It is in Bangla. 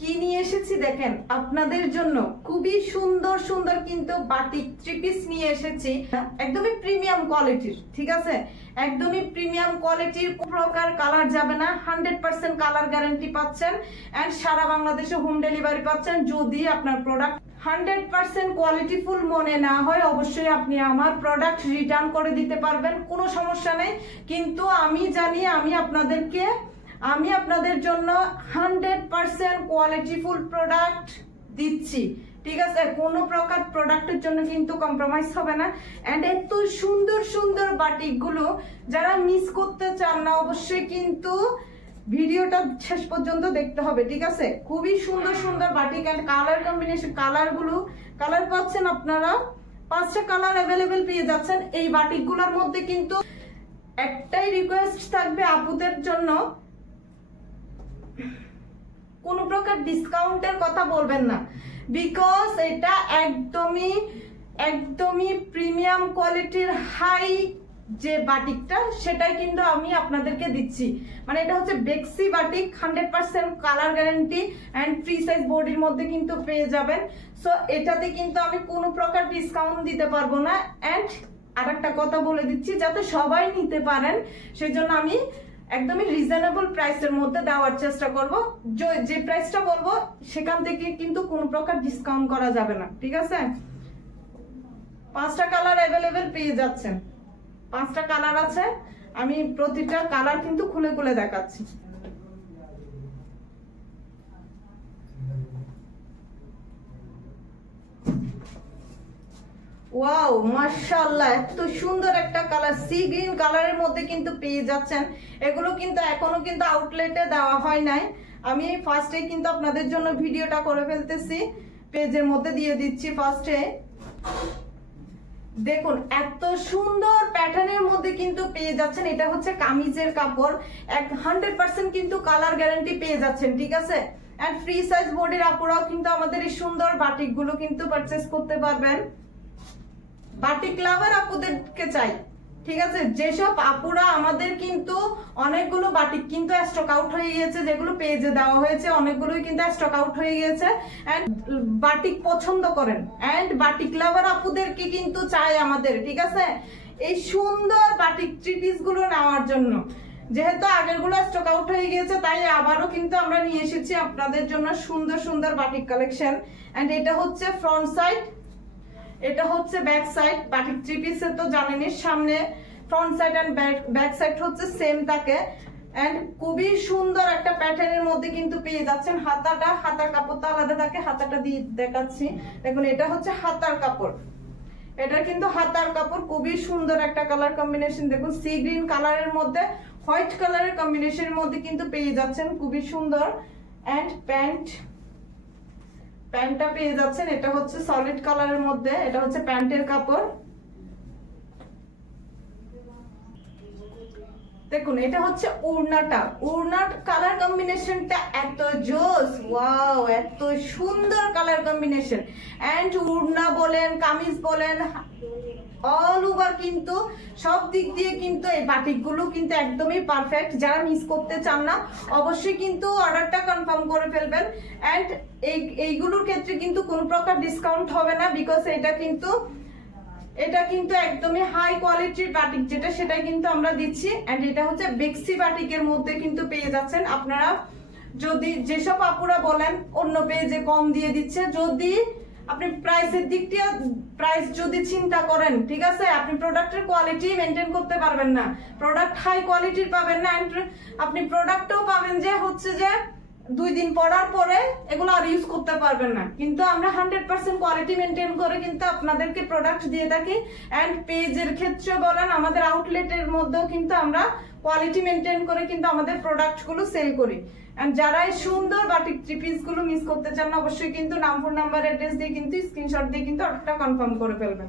কি নিয়ে এসেছি দেখেন আপনাদের জন্য খুবই সুন্দর সুন্দর কিন্তু বাটিক থ্রি পিস নিয়ে এসেছি একদমই প্রিমিয়াম কোয়ালিটির। ঠিক আছে, একদমই প্রিমিয়াম কোয়ালিটির, কোনো প্রকার কালার যাবে না, 100% কালার গ্যারান্টি পাচ্ছেন এন্ড সারা বাংলাদেশে হোম ডেলিভারি পাচ্ছেন। যদি আপনার প্রোডাক্ট 100% কোয়ালিটিফুল মনে না হয় অবশ্যই আপনি আমার প্রোডাক্ট রিটার্ন করে দিতে পারবেন, কোনো সমস্যা নেই। কিন্তু আমি জানি আমি আপনাদের জন্য 100% কোয়ালিটিফুল প্রোডাক্ট দিচ্ছি। ঠিক আছে, কোনো প্রকার প্রোডাক্টের জন্য কিন্তু কম্প্রোমাইজ হবে না। এন্ড এত সুন্দর সুন্দর বাটিক গুলো যারা মিস করতে চান না অবশ্যই কিন্তু ভিডিওটা শেষ পর্যন্ত দেখতে হবে। ঠিক আছে, খুবই সুন্দর সুন্দর batik and colour combination, colour পাচ্ছেন আপনারা 5টা কালার অ্যাভেলেবেল পেয়ে যাচ্ছেন এই বাটিক গুলোর মধ্যে। কিন্তু একটাই রিকোয়েস্ট থাকবে আপুদের জন্য, কোনো প্রকার ডিসকাউন্টের কথা বলবেন না, বিকজ এটা একদমই প্রিমিয়াম কোয়ালিটির হাই যে বাটিকটা সেটাই কিন্তু আমি আপনাদেরকে দিচ্ছি। মানে এটা হচ্ছে বেক্সি batik, 100% colour guarantee and free size বডির মধ্যে কিন্তু পেয়ে যাবেন। সো এটাতে কিন্তু আমি কোনো প্রকার ডিসকাউন্ট দিতে পারবো না। এন্ড আরেকটা কথা বলে দিচ্ছি, যাতে সবাই নিতে পারেন সেজন্য আমি একদমই রিজনেবল প্রাইসের মধ্যে দেওয়ার চেষ্টা করব। যে প্রাইসটা বলবো সেখান থেকে কিন্তু কোনো প্রকার ডিসকাউন্ট করা যাবে না। ঠিক আছে, 5টা কালার অ্যাভেলেবেল পেয়ে যাচ্ছেন, 5টা কালার আছে। আমি প্রতিটা কালার কিন্তু খুলে খুলে দেখাচ্ছি। ওয়াও মাশাআল্লাহ, এত সুন্দর একটা কালার, সি গ্রিন কালারের মধ্যে কিন্তু পেয়ে যাচ্ছেন। এগুলো কিন্তু এখনো কিন্তু আউটলেটে দেওয়া হয় নাই, আমি ফার্স্টে কিন্তু আপনাদের জন্য ভিডিওটা করে ফেলতেছি, পেজের মধ্যে দিয়ে দিচ্ছি ফার্স্টে। দেখুন এত সুন্দর প্যাটার্নের মধ্যে কিন্তু পেয়ে যাচ্ছেন। এটা হচ্ছে কামিজের কাপড়, 100% কিন্তু কালার গ্যারান্টি পেয়ে যাচ্ছেন। ঠিক আছে, এন্ড ফ্রি সাইজ বডির আপুরাও কিন্তু আমাদের এই সুন্দর বাটিক গুলো কিন্তু পারচেস করতে পারবেন। বাটিক লাভার আপুদেরকে চাই। ঠিক আছে, যেসব আপুরা আমাদের কিন্তু অনেকগুলো বাটিক কিন্তু স্টক আউট হয়ে গিয়েছে, যেগুলো পেজে দেওয়া হয়েছে অনেকগুলোই কিন্তু স্টক আউট হয়ে গিয়েছে এন্ড বাটিক পছন্দ করেন এন্ড বাটিক লাভার আপুদেরকে কিন্তু চাই আমাদের। ঠিক আছে, এই সুন্দর বাটিক থ্রি পিস গুলো নেওয়ার জন্য, যেহেতু আগের গুলো স্টক আউট হয়ে গিয়েছে তাই আবারও কিন্তু আমরা নিয়ে এসেছি আপনাদের জন্য সুন্দর সুন্দর বাটিক কালেকশন। এন্ড এটা হচ্ছে ফ্রন্ট সাইড, এটা হচ্ছে ব্যাক সাইড। বাটিক থ্রি পিসে তো জানেনই সামনে front side and back side হচ্ছে সেম থাকে। এন্ড খুবই সুন্দর একটা প্যাটার্নের মধ্যে কিন্তু পেয়ে যাচ্ছেন। হাতার কাপড়টা আলাদা থাকে, হাতাটা দিয়ে দেখাচ্ছি। দেখুন এটা হচ্ছে হাতার কাপড়, এটা কিন্তু হাতার কাপড়, খুবই সুন্দর একটা কালার কম্বিনেশন। দেখুন সি গ্রিন কালারের মধ্যে হোয়াইট কালারের কম্বিনেশনের মধ্যে কিন্তু পেয়ে যাচ্ছেন, খুবই সুন্দর। এন্ড প্যান্টটা পেয়ে যাচ্ছেন, এটা হচ্ছে সলিড কালারের মধ্যে, এটা হচ্ছে প্যান্টের কাপড়। দেখুন এটা হচ্ছে ওড়নার কালার কম্বিনেশনটা এত জোস, ওয়াও এত সুন্দর কালার কম্বিনেশন। এন্ড ওড়না বলেন কামিজ বলেন অল ওভার কিন্তু সব দিক দিয়ে কিন্তু এই বাটিক গুলো কিন্তু একদমই পারফেক্ট। যারা মিস করতে চান না অবশ্যই কিন্তু অর্ডারটা কনফার্ম করে ফেলবেন। এন্ড এইগুলোর ক্ষেত্রে কিন্তু কোনো প্রকার ডিসকাউন্ট হবে না, বিকজ এটা কিন্তু একদমই হাই কোয়ালিটির বাটিক যেটা সেটাই কিন্তু আমরা দিচ্ছি। এন্ড এটা হচ্ছে বেক্সি বাটিকের মধ্যে কিন্তু পেয়ে যাচ্ছেন। আপনারা যদি যেসব আপুরা বলেন অন্য পেজে কম দিয়ে দিচ্ছে, যদি আপনি প্রাইসের দিকটা প্রাইস যদি চিন্তা করেন, ঠিক আছে, আপনি প্রোডাক্টের কোয়ালিটি মেনটেন করতে পারবেন না, প্রোডাক্ট হাই কোয়ালিটির পাবেন না। এন্ড আপনি প্রোডাক্টও পাবেন যে হচ্ছে যে 2 দিন পরার পরে এগুলো আর ইউজ করতে পারবেন না। কিন্তু আমরা 100% কোয়ালিটি মেনটেন করে কিন্তু আপনাদেরকে প্রোডাক্ট দিয়ে থাকি। এন্ড পেজের ক্ষেত্রে বলেন আমাদের আউটলেটের মধ্যেও কিন্তু আমরা কোয়ালিটি মেনটেন করে কিন্তু আমাদের প্রোডাক্ট গুলো সেল করি। এন্ড যারা এই সুন্দর বাটিক থ্রি পিস গুলো মিস করতে চান না অবশ্যই কিন্তু নাম, ফোন নাম্বার, অ্যাড্রেস দিয়ে কিন্তু স্ক্রিনশট দিয়ে কিন্তু অর্ডারটা কনফার্ম করে ফেলবেন।